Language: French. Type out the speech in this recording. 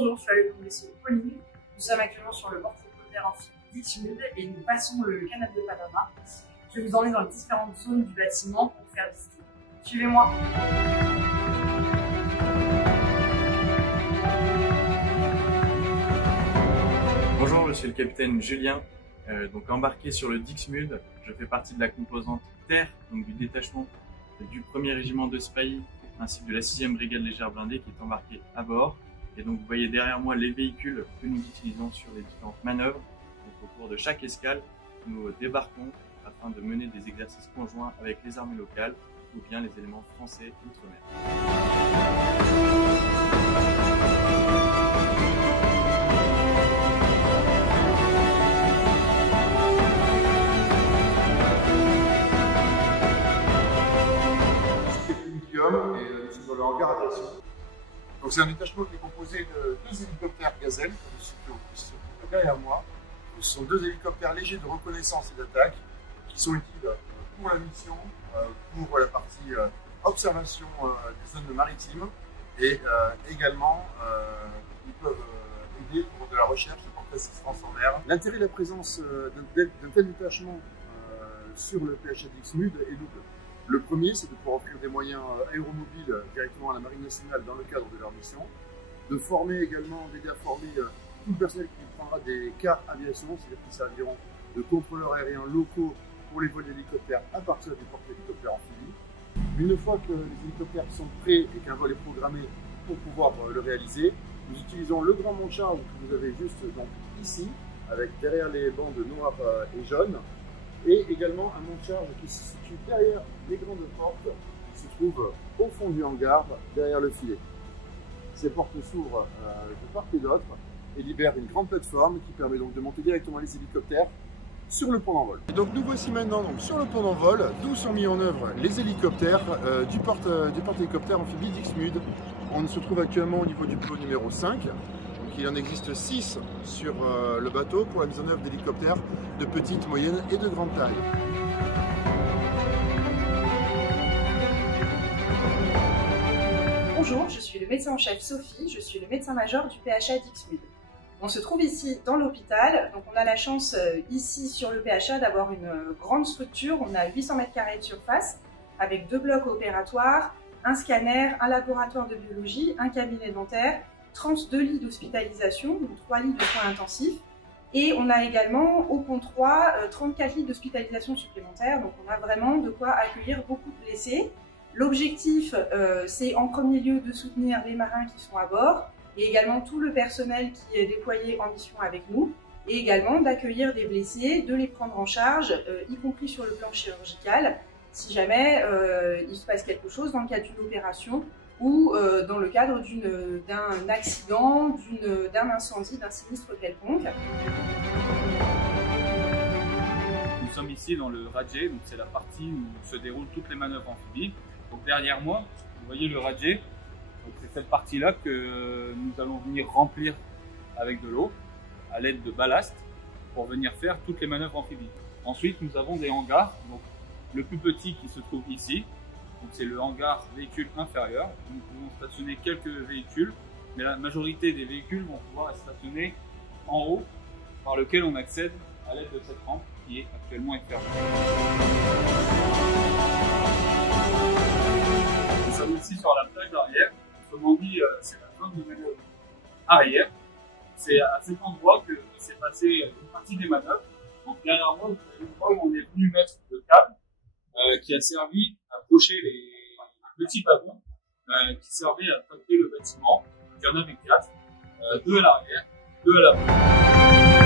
Bonjour, je suis avec le vaisseau Pauline. Nous sommes actuellement sur le porte-hélicoptère amphibie Dixmude et nous passons le canal de Panama. Je vais vous emmener dans les différentes zones du bâtiment pour vous faire visiter. Suivez-moi. Bonjour, je suis le capitaine Julien. Donc embarqué sur le Dixmude, je fais partie de la composante terre, donc du détachement du 1er régiment de Spahis ainsi que de la 6e brigade légère blindée qui est embarquée à bord. Et donc vous voyez derrière moi les véhicules que nous utilisons sur les différentes manœuvres. Donc au cours de chaque escale, nous débarquons afin de mener des exercices conjoints avec les armées locales ou bien les éléments français d'outre-mer. Et nous sommes dans le hangar aviation. Donc c'est un détachement qui est composé de 2 hélicoptères Gazelle, comme ici derrière moi. Ce sont 2 hélicoptères légers de reconnaissance et d'attaque qui sont utiles pour la mission, pour la partie observation des zones maritimes et également ils peuvent aider pour de la recherche et pour l'assistance en mer. L'intérêt de la présence d'un tel détachement sur le PHA Dixmude est double. Le premier, c'est de pouvoir offrir des moyens aéromobiles directement à la Marine nationale dans le cadre de leur mission, de former également, d'aider à former tout le personnel qui prendra des CAR aviation, c'est-à-dire qui serviront de contrôleurs aériens locaux pour les vols d'hélicoptères à partir des porte-hélicoptères amphibies. Une fois que les hélicoptères sont prêts et qu'un vol est programmé pour pouvoir le réaliser, nous utilisons le grand monte-charge que vous avez juste donc ici, avec derrière les bandes noires et jaunes, et également un monte-charge qui se situe derrière les grandes portes qui se trouvent au fond du hangar, derrière le filet. Ces portes s'ouvrent de part et d'autre et libèrent une grande plateforme qui permet donc de monter directement les hélicoptères sur le pont d'envol. Donc nous voici maintenant donc sur le pont d'envol, d'où sont mis en œuvre les hélicoptères du porte-hélicoptère amphibie Dixmude. On se trouve actuellement au niveau du plot numéro 5. Il en existe 6 sur le bateau pour la mise en œuvre d'hélicoptères de petite, moyenne et de grande taille. Bonjour, je suis le médecin en chef Sophie, je suis le médecin-major du PHA Dixmude. On se trouve ici dans l'hôpital, donc on a la chance ici sur le PHA d'avoir une grande structure. On a 800 m² de surface avec 2 blocs opératoires, un scanner, un laboratoire de biologie, un cabinet dentaire, 32 lits d'hospitalisation, donc 3 lits de soins intensifs. Et on a également au pont 3 34 lits d'hospitalisation supplémentaires, donc on a vraiment de quoi accueillir beaucoup de blessés. L'objectif, c'est en premier lieu de soutenir les marins qui sont à bord et également tout le personnel qui est déployé en mission avec nous, et également d'accueillir des blessés, de les prendre en charge, y compris sur le plan chirurgical, si jamais il se passe quelque chose dans le cadre d'une opération ou dans le cadre d'un accident, d'un incendie, d'un sinistre quelconque. Nous sommes ici dans le radier, donc c'est la partie où se déroulent toutes les manœuvres amphibies. Donc derrière moi, vous voyez le radier, c'est cette partie-là que nous allons venir remplir avec de l'eau à l'aide de ballast pour venir faire toutes les manœuvres amphibies. Ensuite, nous avons des hangars, donc le plus petit qui se trouve ici. C'est le hangar véhicule inférieur. Nous pouvons stationner quelques véhicules, mais la majorité des véhicules vont pouvoir être stationnés en haut, par lequel on accède à l'aide de cette rampe qui est actuellement fermée. Nous sommes ici sur la plage arrière. Autrement dit, c'est la zone de manœuvre arrière. C'est à cet endroit que s'est passée une partie des manœuvres. Donc derrière moi, vous voyez où on est venu mettre le câble qui a servi à approcher les petits wagons qui servaient à tracter le bâtiment. Il y en avait 4, 2 à l'arrière, 2 à l'avant.